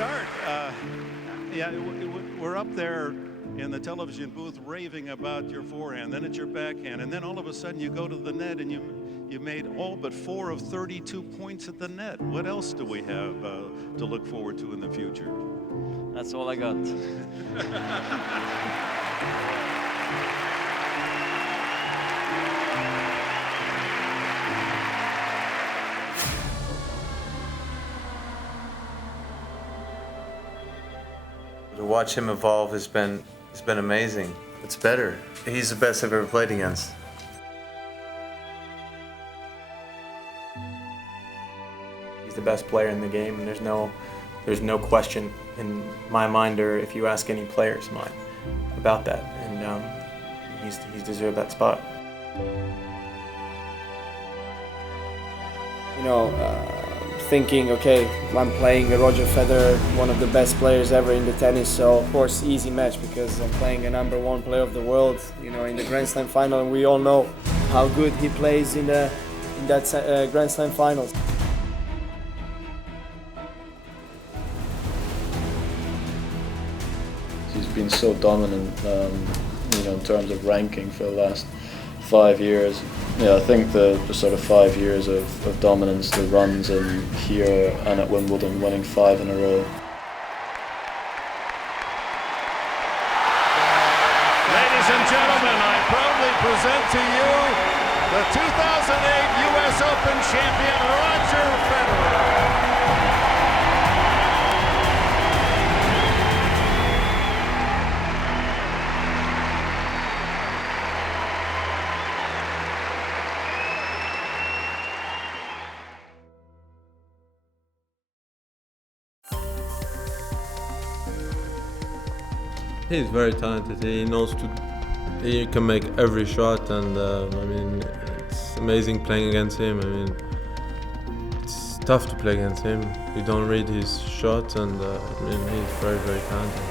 start. Yeah, we're up there in the television booth raving about your forehand, then it's your backhand, and then all of a sudden you go to the net and you made all but 4 of 32 points at the net. What else do we have to look forward to in the future? That's all I got. To watch him evolve has been amazing. It's better. He's the best I've ever played against. He's the best player in the game, and there's no question in my mind, or if you ask any player's mind about that. And he's deserved that spot. You know, thinking, okay, I'm playing Roger Federer, one of the best players ever in the tennis, so of course easy match because I'm playing a #1 player of the world, you know, in the Grand Slam final, and we all know how good he plays in that Grand Slam finals. He's been so dominant, you know, in terms of ranking for the last 5 years. Yeah, I think the sort of 5 years of dominance, the runs in here and at Wimbledon, winning 5 in a row. Ladies and gentlemen, I proudly present to you the 2008 US Open champion, Roger Federer. He's very talented. He knows he can make every shot, and I mean, it's amazing playing against him. I mean, it's tough to play against him. You don't read his shots, and I mean, he's very, very talented.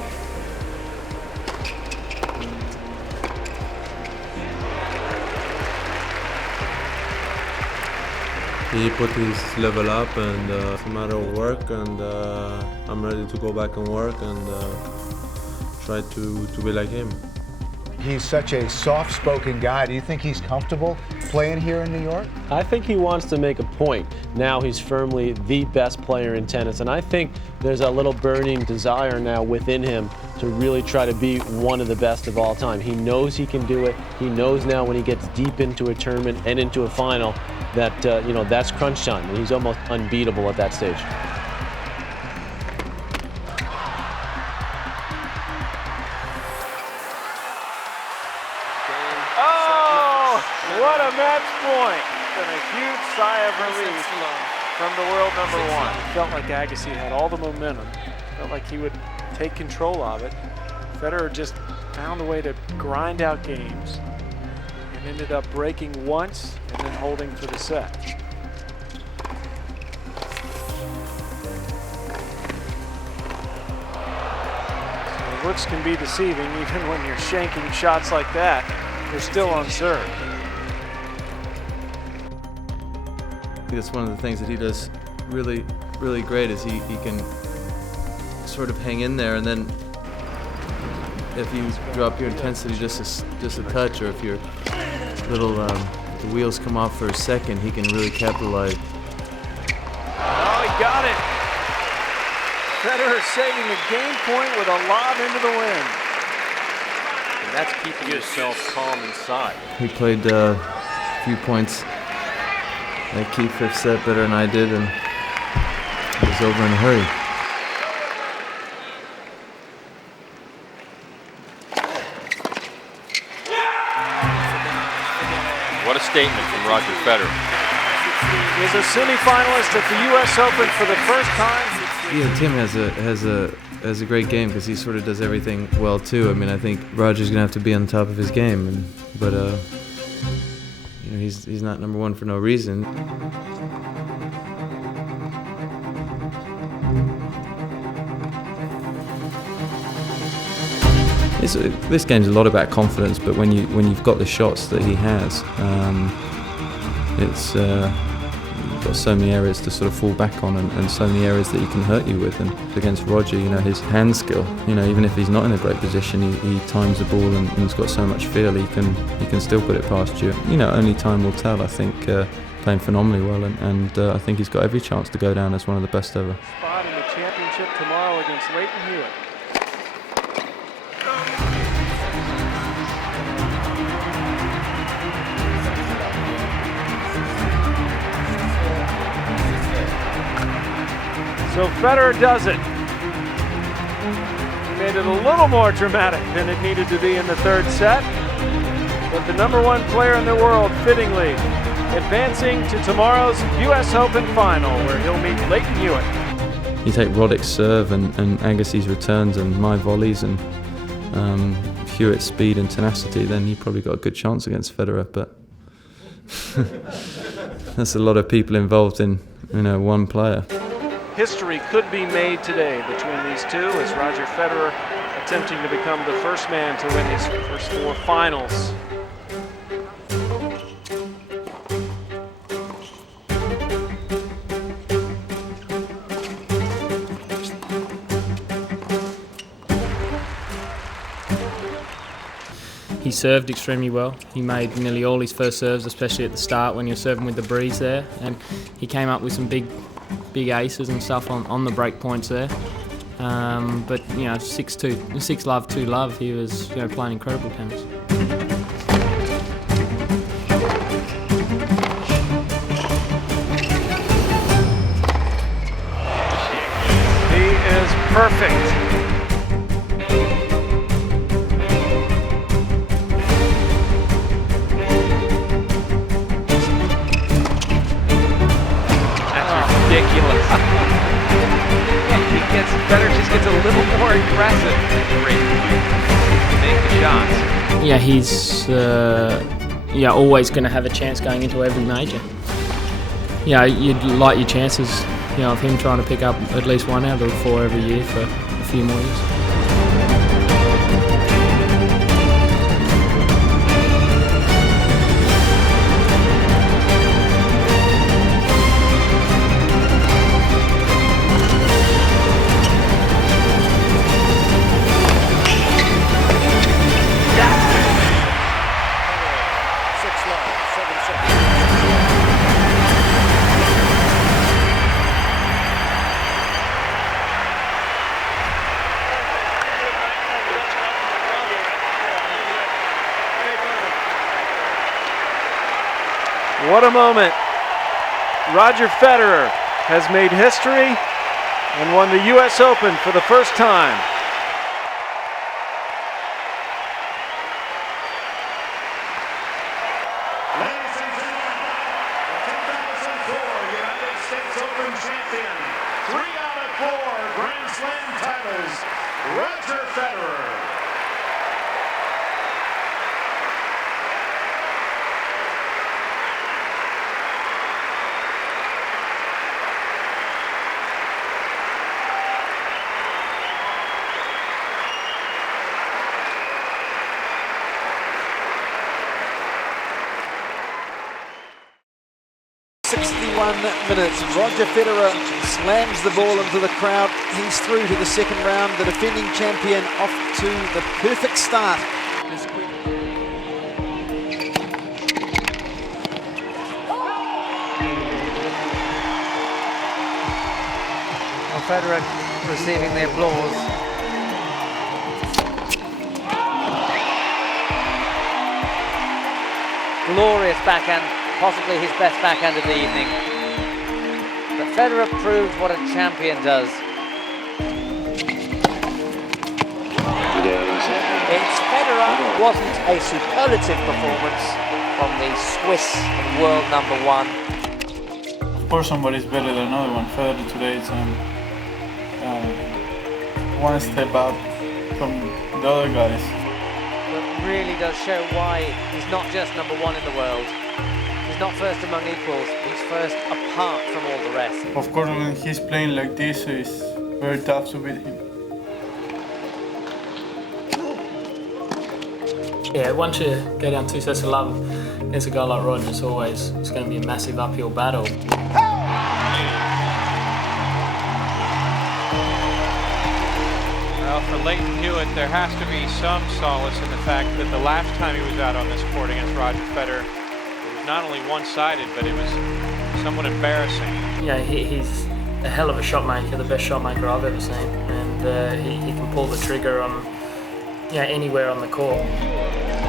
He put his level up, and it's a matter of work, and I'm ready to go back and work and try to be like him. He's such a soft-spoken guy. Do you think he's comfortable playing here in New York? I think he wants to make a point. Now he's firmly the best player in tennis, and I think there's a little burning desire now within him to really try to be one of the best of all time. He knows he can do it. He knows now when he gets deep into a tournament and into a final that you know, that's crunch time, and he's almost unbeatable at that stage. What a match point! And a huge sigh of relief from the world #1. Felt like Agassi had all the momentum. Felt like he would take control of it. Federer just found a way to grind out games and ended up breaking once and then holding for the set. So looks can be deceiving even when you're shanking shots like that. You're still on serve. That's one of the things that he does really, really great is he can sort of hang in there, and then if you drop your intensity just a touch, or if your little the wheels come off for a second, he can really capitalize. Oh, he got it! Federer saving a game point with a lob into the wind. And that's keeping yourself calm inside. He played a few points that key fifth set better than I did, and it was over in a hurry. What a statement from Roger Federer. He's a semifinalist at the US Open for the first time. Yeah, Tim has a great game because he sort of does everything well too. I mean, I think Roger's gonna have to be on top of his game, but you know, he's not #1 for no reason. This game's a lot about confidence, but when you've got the shots that he has, it's got so many areas to sort of fall back on and so many areas that he can hurt you with. And against Roger, you know, his hand skill, you know, even if he's not in a great position, he times the ball and he's got so much feel, he can still put it past you. You know, only time will tell. I think playing phenomenally well, and I think he's got every chance to go down as one of the best ever. Spot in the championship tomorrow against Leighton Hewitt. So Federer does it. He made it a little more dramatic than it needed to be in the third set. But the #1 player in the world, fittingly, advancing to tomorrow's US Open final, where he'll meet Leighton Hewitt. You take Roddick's serve and Agassi's returns and my volleys and Hewitt's speed and tenacity, then you probably got a good chance against Federer. But there's a lot of people involved in, you know, one player. History could be made today between these two, as Roger Federer attempting to become the first man to win his first 4 finals. He served extremely well. He made nearly all his first serves, especially at the start when you're serving with the breeze there, and he came up with some big aces and stuff on the break points there. But you know, 6 love, 2 love. He was, you know, playing incredible tennis. He is perfect. Federer just gets a little more aggressive to make the shots. Yeah, he's always going to have a chance going into every major. Yeah, you'd like your chances, you know, of him trying to pick up at least 1 out of the 4 every year for a few more years. What a moment. Roger Federer has made history and won the US Open for the first time. Ladies and gentlemen, the 2004 United States Open champion, 3 out of 4 Grand Slam titles, Roger Federer. Minutes. Roger Federer slams the ball into the crowd. He's through to the second round. The defending champion off to the perfect start. Well, Federer receiving the applause. Glorious backhand, possibly his best backhand of the evening. But Federer proved what a champion does. It's Federer. Wasn't a superlative performance from the Swiss world #1. Of course somebody's better than another one. Federer today is one step up from the other guys. But really does show why he's not just #1 in the world. He's not first among equals, he's first apart from all the rest. Of course, when he's playing like this, it's very tough to beat him. Yeah, once you go down 2 sets of love against a guy like Roger, it's going to be a massive uphill battle. Well, for Leighton Hewitt, there has to be some solace in the fact that the last time he was out on this court against Roger Federer, it was not only one-sided, but it was somewhat embarrassing. Yeah, he's a hell of a shot maker, the best shot maker I've ever seen, and he can pull the trigger on anywhere on the court.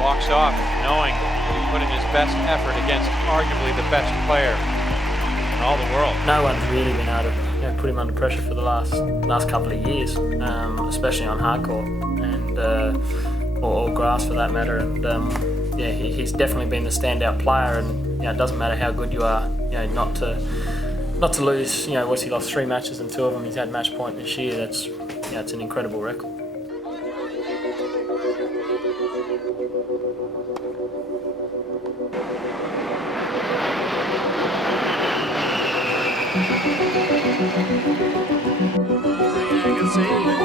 Walks off knowing that he put in his best effort against arguably the best player in all the world. No one's really been able to put him under pressure for the last couple of years, especially on hard court and or grass for that matter. And he's definitely been the standout player. And it doesn't matter how good you are, not to lose. What's he lost 3 matches and 2 of them he's had match point this year. That's it's an incredible record.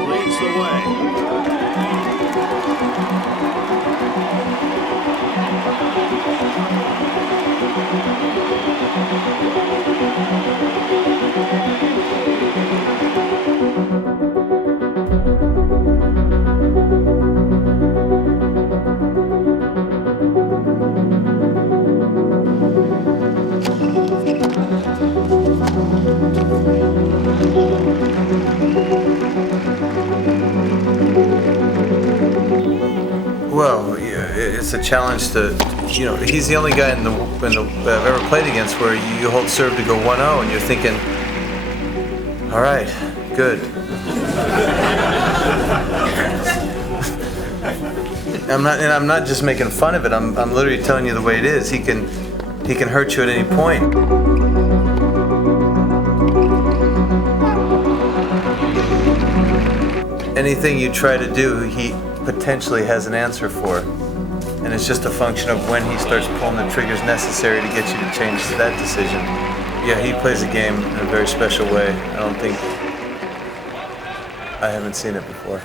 Leads the way. Well, yeah, it's a challenge to, he's the only guy in the I've ever played against where you hold serve to go 1-0 and you're thinking, all right, good. I'm not just making fun of it. I'm literally telling you the way it is. He can hurt you at any point. Anything you try to do, he potentially has an answer for. And it's just a function of when he starts pulling the triggers necessary to get you to change that decision. Yeah, he plays the game in a very special way. I haven't seen it before.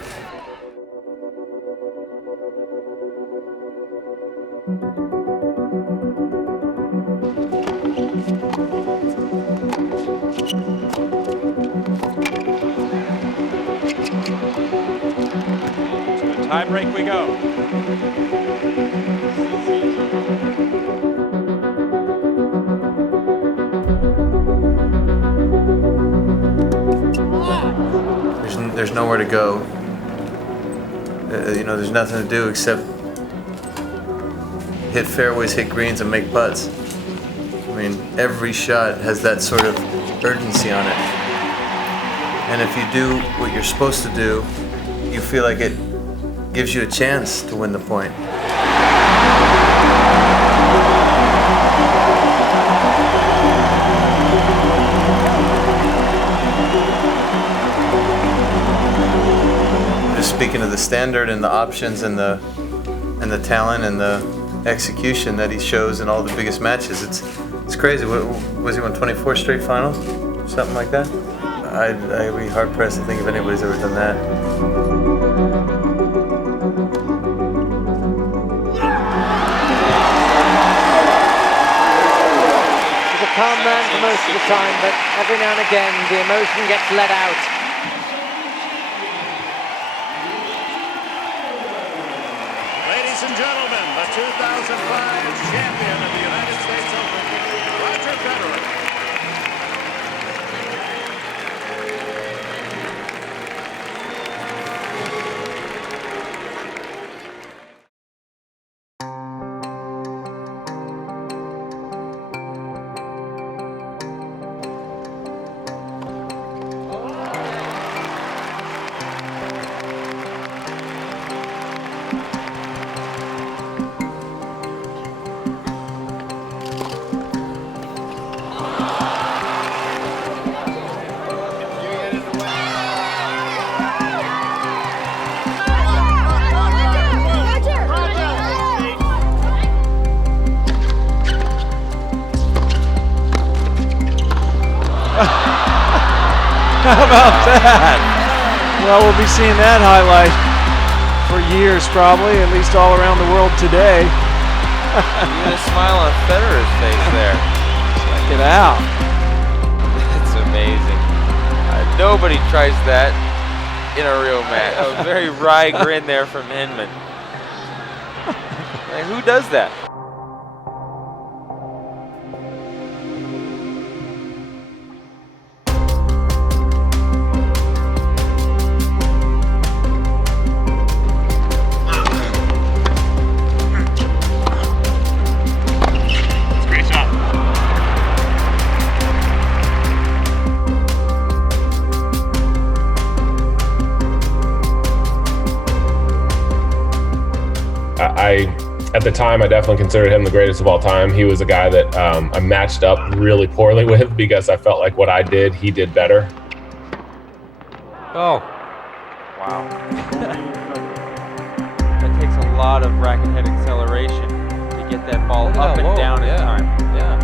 Tie break we go. There's nowhere to go. There's nothing to do except hit fairways, hit greens, and make putts. I mean, every shot has that sort of urgency on it. And if you do what you're supposed to do, you feel like it gives you a chance to win the point. Just speaking of the standard and the options and the talent and the execution that he shows in all the biggest matches, it's crazy. Was he won 24 straight finals? Something like that? I'd be hard pressed to think if anybody's ever done that. Calm man for most of the time, but every now and again the emotion gets let out. Ladies and gentlemen, the 2005 champion of the United States Open, Roger Federer. How about that? Well, we'll be seeing that highlight for years probably, at least all around the world today. Even a smile on Federer's face there. Check it out. That's amazing. Nobody tries that in a real match. A very wry grin there from Hinman. Like, who does that? At the time, I definitely considered him the greatest of all time. He was a guy that I matched up really poorly with because I felt like what I did, he did better. Oh. Wow. That takes a lot of racket head acceleration to get that ball up and down in time. Yeah.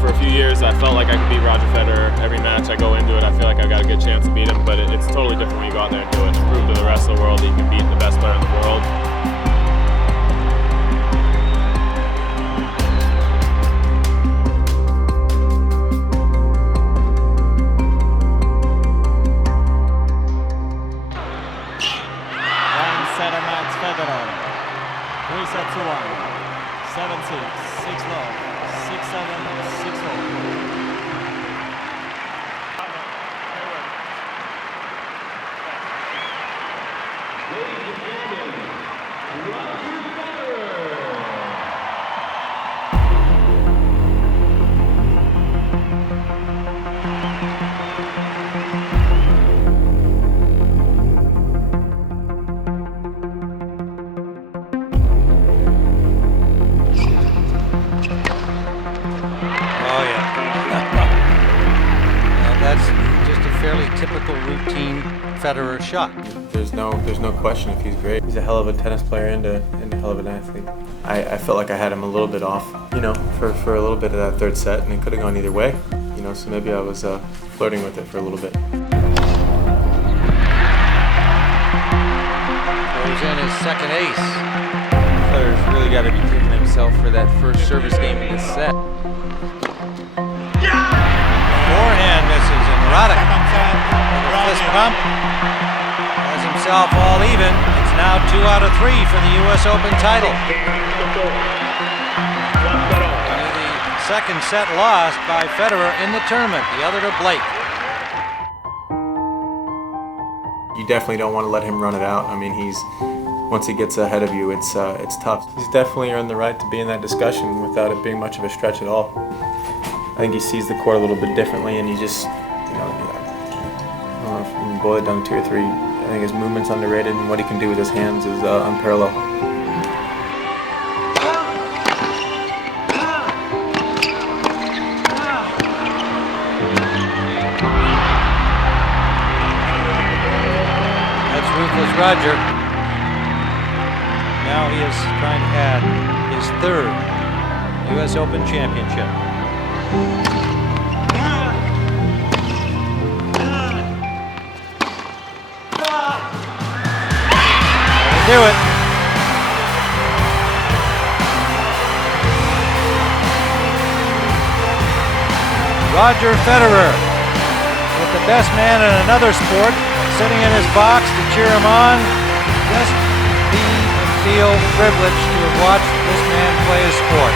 For a few years, I felt like I could beat Roger Federer. Every match I go into it, I feel like I've got a good chance to beat him, but it's totally different when you go out there and do it. To prove to the rest of the world that you can beat the best player in the world. Federer, 3 sets to 1, 7-6, 6-love, 6-7, 6-4. Typical routine Federer shot. There's no question if he's great. He's a hell of a tennis player and a hell of an athlete. I felt like I had him a little bit off, for a little bit of that third set, and it could have gone either way, so maybe I was flirting with it for a little bit. Goes in his second ace. Federer's really got to be kicking himself for that first service game in this set. Forehand misses, and Raducanu with a fist pump has himself all even. It's now 2 out of 3 for the US Open title. The second set lost by Federer in the tournament, the other to Blake. You definitely don't want to let him run it out. I mean, once he gets ahead of you, it's tough. He's definitely earned the right to be in that discussion without it being much of a stretch at all. I think he sees the court a little bit differently, and he just, I don't know if you can boil it down to 2 or 3. I think his movement's underrated, and what he can do with his hands is unparalleled. That's ruthless Roger. Now he is trying to add his 3rd US Open championship. Do it. Roger Federer, with the best man in another sport, sitting in his box to cheer him on. Just feel privileged to have watched this man play his sport.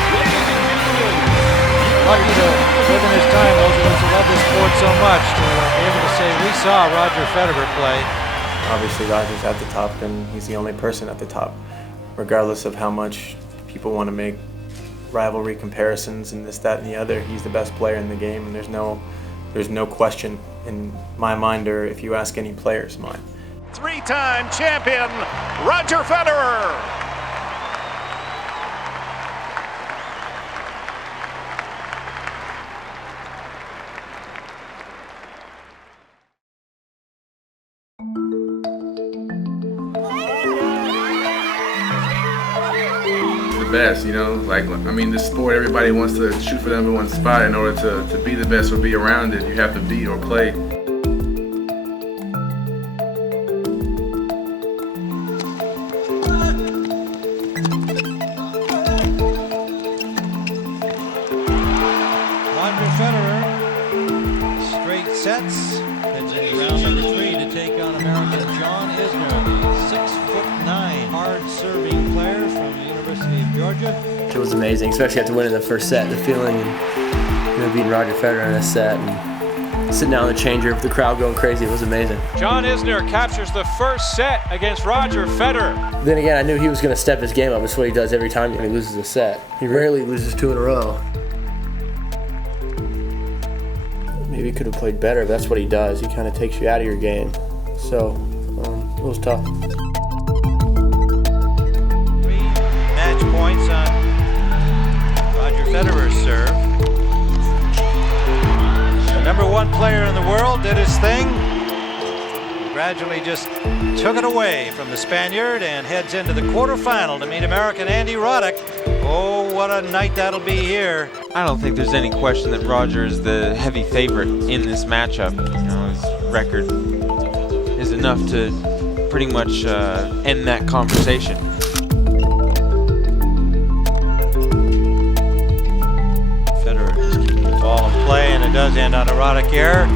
Lucky to live in his time, those of us who love this sport so much, to be able to say we saw Roger Federer play. Obviously, Roger's at the top, and he's the only person at the top. Regardless of how much people want to make rivalry comparisons and this, that, and the other, he's the best player in the game, and there's no question in my mind, or if you ask any player's mind. 3-time champion, Roger Federer. Best, this sport, everybody wants to shoot for the number 1 spot. In order to be the best or be around it, you have to be or play. Roger Federer, straight sets, heads into round number 3 to take on American John Isner, the 6'9" hard-serving player from the University of Georgia. It was amazing, especially after winning the first set. The feeling, beating Roger Federer in a set and sitting down in the change room with the crowd going crazy, it was amazing. John Isner captures the first set against Roger Federer. Then again, I knew he was going to step his game up. It's what he does every time he loses a set. He rarely loses 2 in a row. Maybe he could have played better, but that's what he does. He kind of takes you out of your game. So, it was tough. 3 match points on Roger Federer's serve. The #1 player in the world did his thing. Gradually just took it away from the Spaniard and heads into the quarterfinal to meet American Andy Roddick. Oh, what a night that'll be here. I don't think there's any question that Roger is the heavy favorite in this matchup. His record is enough to pretty much end that conversation. Federer just keeping the ball in play, and it does end on a Roddick error.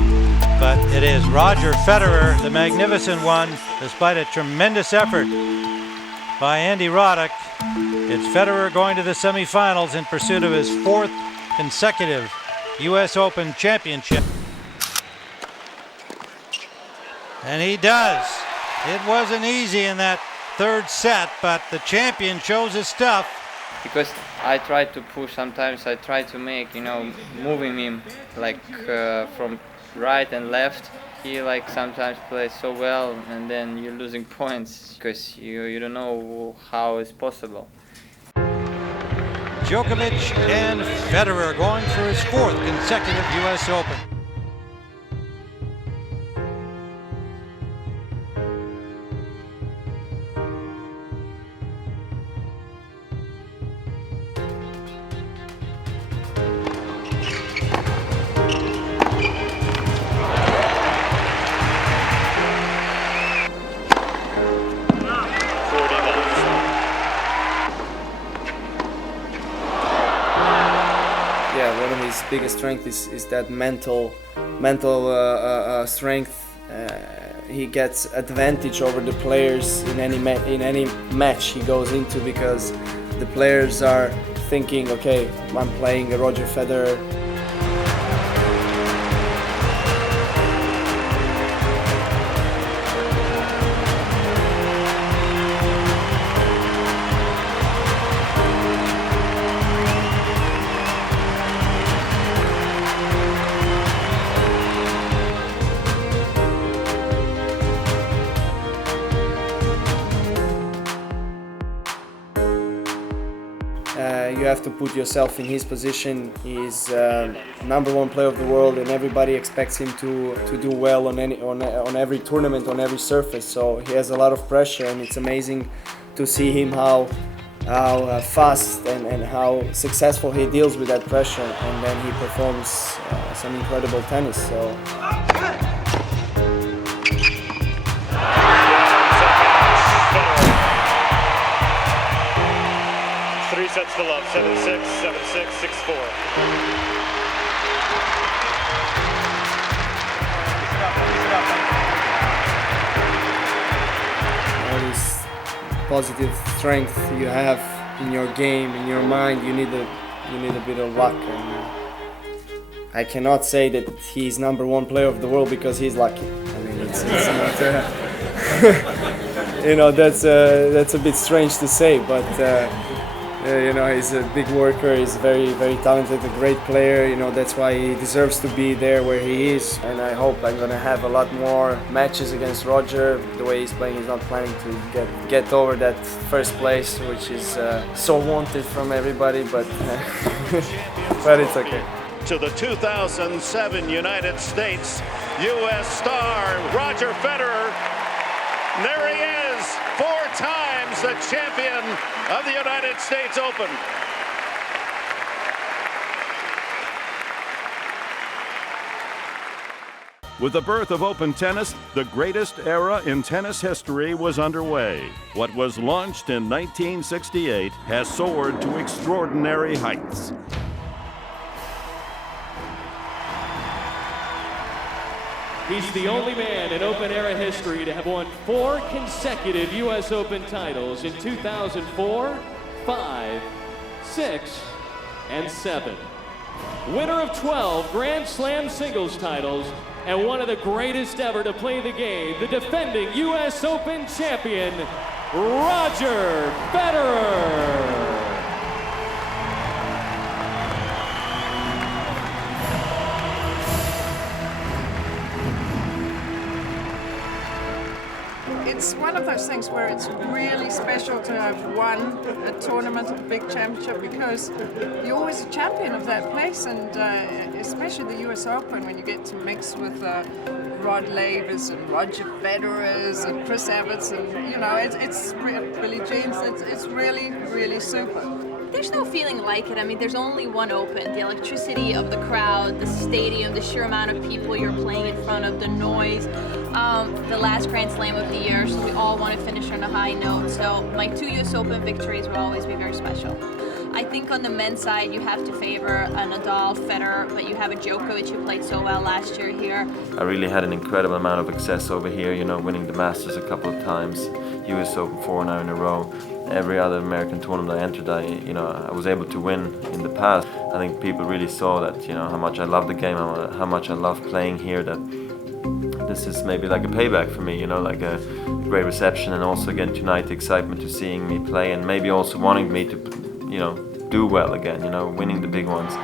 But it is Roger Federer, the magnificent one, despite a tremendous effort by Andy Roddick. It's Federer going to the semifinals in pursuit of his 4th consecutive US Open championship. And he does. It wasn't easy in that 3rd set, but the champion shows his stuff. Because I try to push, sometimes I try to make, moving him like from right and left. He sometimes plays so well, and then you're losing points because you don't know how it's possible. Djokovic and Federer going for his 4th consecutive US Open. One of his biggest strengths is that mental strength. He gets advantage over the players in any match he goes into, because the players are thinking, okay, I'm playing a Roger Federer. You have to put yourself in his position. He's #1 player of the world, and everybody expects him to do well on every tournament, on every surface. So he has a lot of pressure, and it's amazing to see him how fast and how successful he deals with that pressure, and then he performs some incredible tennis. So. 3 sets to love, 7-6, 7-6, 6-4. All this positive strength you have in your game, in your mind, you need a bit of luck. And I cannot say that he's #1 player of the world because he's lucky. I mean, it's not, that's a bit strange to say, but. He's a big worker, he's very, very talented, a great player, that's why he deserves to be there where he is. And I hope I'm going to have a lot more matches against Roger. The way he's playing, he's not planning to get over that first place, which is so wanted from everybody, but, but it's okay. To the 2007 United States U.S. star, Roger Federer. And there he is, 4 times the champion of the United States Open. With the birth of open tennis, the greatest era in tennis history was underway. What was launched in 1968 has soared to extraordinary heights. He's the only man in Open era history to have won 4 consecutive U.S. Open titles in 2004, 5, 6, and 7. Winner of 12 Grand Slam singles titles and one of the greatest ever to play the game, the defending U.S. Open champion, Roger Federer. It's one of those things where it's really special to have won a tournament, a big championship, because you're always a champion of that place, and especially the US Open, when you get to mix with Rod Lavers and Roger Federers and Chris Abbott's, and you know, it's Billie Jeans. It's really, really super. There's no feeling like it. I mean, there's only one Open. The electricity of the crowd, the stadium, the sheer amount of people you're playing in front of, the noise, the last Grand Slam of the year, so we all want to finish on a high note. So my 2 US Open victories will always be very special. I think on the men's side, you have to favor a Nadal, Federer, but you have a Djokovic who played so well last year here. I really had an incredible amount of success over here, you know, winning the Masters a couple of times, US Open 4 now in a row. Every other American tournament I entered, I was able to win in the past. I think people really saw that, you know, how much I love the game, how much I love playing here, that this is maybe like a payback for me, you know, like a great reception, and also again tonight the excitement to seeing me play, and maybe also wanting me to, you know, do well again, you know, winning the big ones.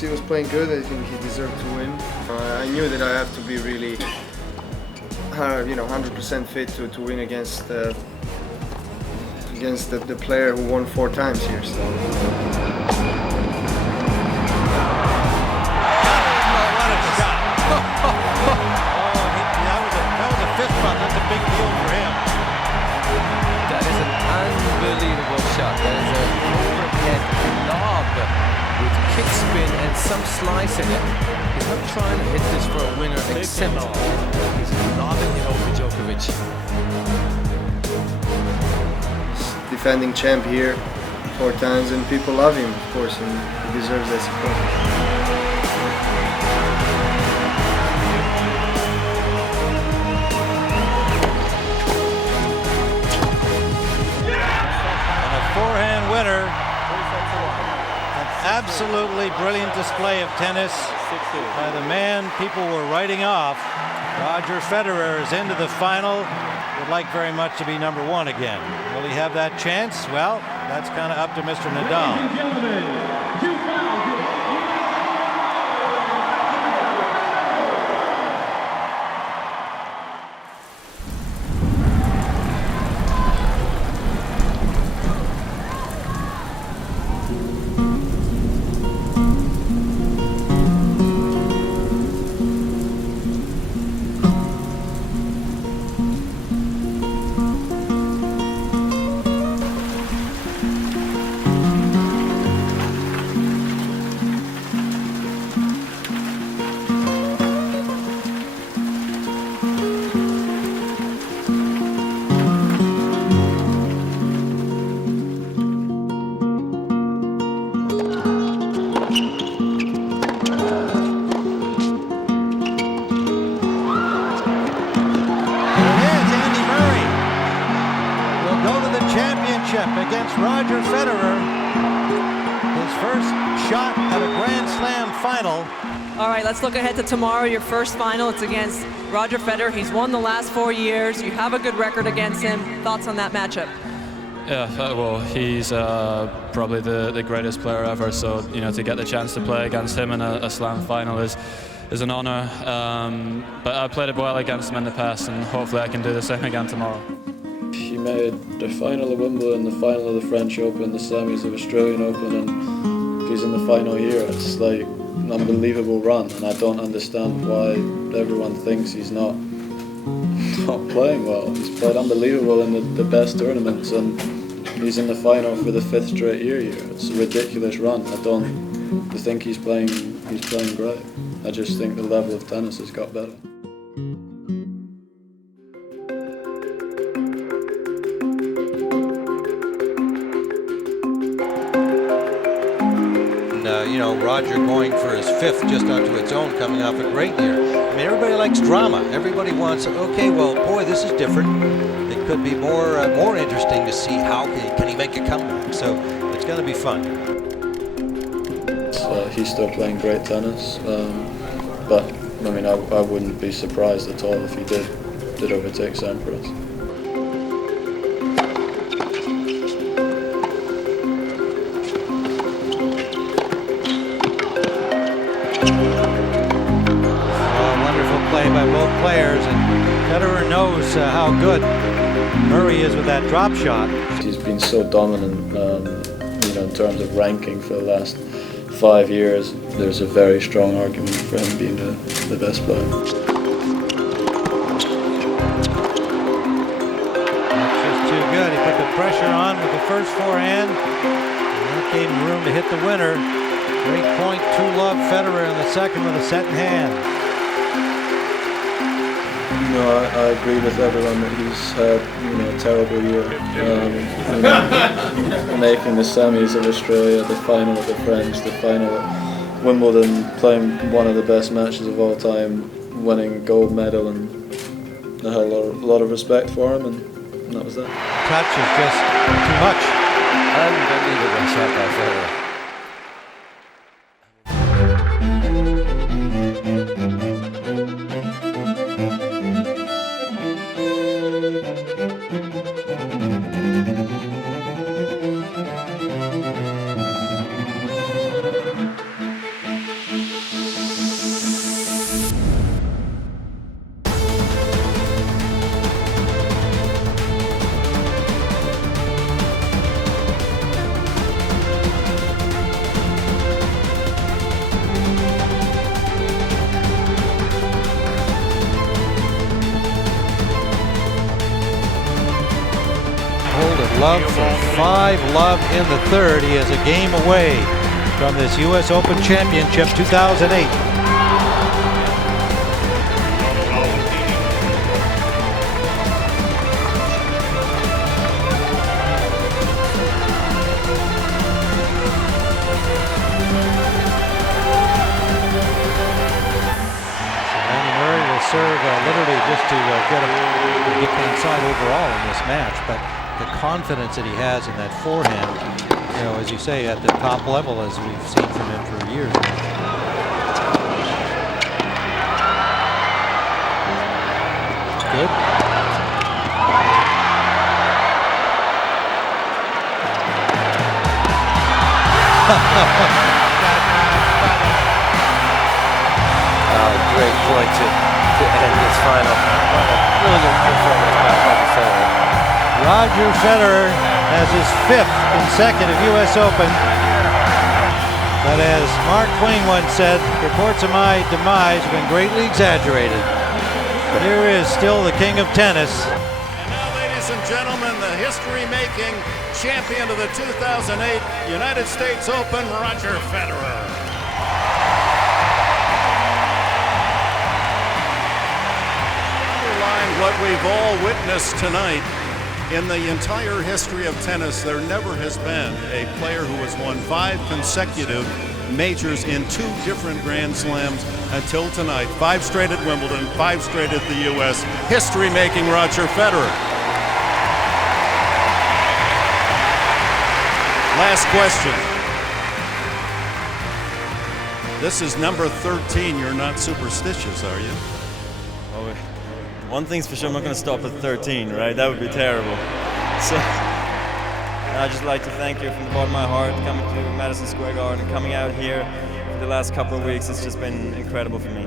He was playing good. I think he deserved to win. I knew that I have to be really, 100% fit to win against the player who won 4 times here. So. That was a fist bump. That's a big deal for him. That is an unbelievable shot. That is an overhead lob with kick spin and some slice in it. He's not trying to hit this for a winner, except he's lobbing it over Djokovic. Defending champ here 4 times, and people love him, of course, and he deserves that support. Forehand winner. An absolutely brilliant display of tennis by the man people were writing off. Roger Federer is into the final. Would like very much to be number 1 again. Will he have that chance? Well, that's kind of up to Mr. Nadal. against Roger Federer. His first shot at a Grand Slam final. All right, let's look ahead to tomorrow, your first final. It's against Roger Federer. He's won the last 4 years. You have a good record against him. Thoughts on that matchup? Yeah, well, he's probably the greatest player ever. So, you know, to get the chance to play against him in a Slam final is an honor. But I played it well against him in the past, and hopefully I can do the same again tomorrow. He made the final of Wimbledon, the final of the French Open, the semis of Australian Open, and he's in the final here. It's like an unbelievable run, and I don't understand why everyone thinks he's not playing well. He's played unbelievable in the best tournaments, and he's in the final for the 5th straight year here. It's a ridiculous run. I don't think he's playing great. I just think the level of tennis has got better. You know, Roger going for his 5th just onto its own, coming off a great year. I mean, everybody likes drama. Everybody wants, okay, well, boy, this is different. It could be more interesting to see how can he make a comeback. So it's going to be fun. He's still playing great tennis, but I mean, I wouldn't be surprised at all if he did overtake Sampras. By both players, and Federer knows how good Murray is with that drop shot. He's been so dominant, you know, in terms of ranking for the last 5 years. There's a very strong argument for him being the best player. That's just too good. He put the pressure on with the first forehand, and that gave him room to hit the winner. Great point, 2-love Federer in the second with a set in hand. You know, I agree with everyone that he's had, you know, a terrible year. You know, making the semis of Australia, the final of the French, the final at Wimbledon, playing one of the best matches of all time, winning a gold medal, and I had a lot of respect for him, and that was that. Touch is just too much. Unbelievable shot by Federer. Love for 5-love in the third. He is a game away from this U.S. Open Championship 2008. Murray will serve literally just to get inside overall in this match, but the confidence that he has in that forehand, you know, as you say, at the top level, as we've seen from him for years. Good. Great point to end this final. Brilliant performance by Roger Federer. Roger Federer has his 5th consecutive U.S. Open. But as Mark Twain once said, reports of my demise have been greatly exaggerated. Here is still the king of tennis. And now, ladies and gentlemen, the history-making champion of the 2008 United States Open, Roger Federer. Underline what we've all witnessed tonight. In the entire history of tennis, there never has been a player who has won 5 consecutive majors in 2 different Grand Slams until tonight. 5 straight at Wimbledon, 5 straight at the U.S. History-making Roger Federer. Last question. This is number 13. You're not superstitious, are you? Oh, one thing's for sure, I'm not going to stop at 13, right? That would be terrible. So I'd just like to thank you from the bottom of my heart, coming to Madison Square Garden, coming out here for the last couple of weeks. It's just been incredible for me.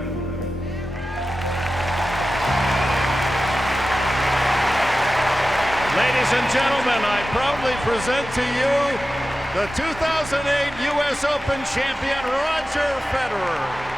Ladies and gentlemen, I proudly present to you the 2008 US Open champion, Roger Federer.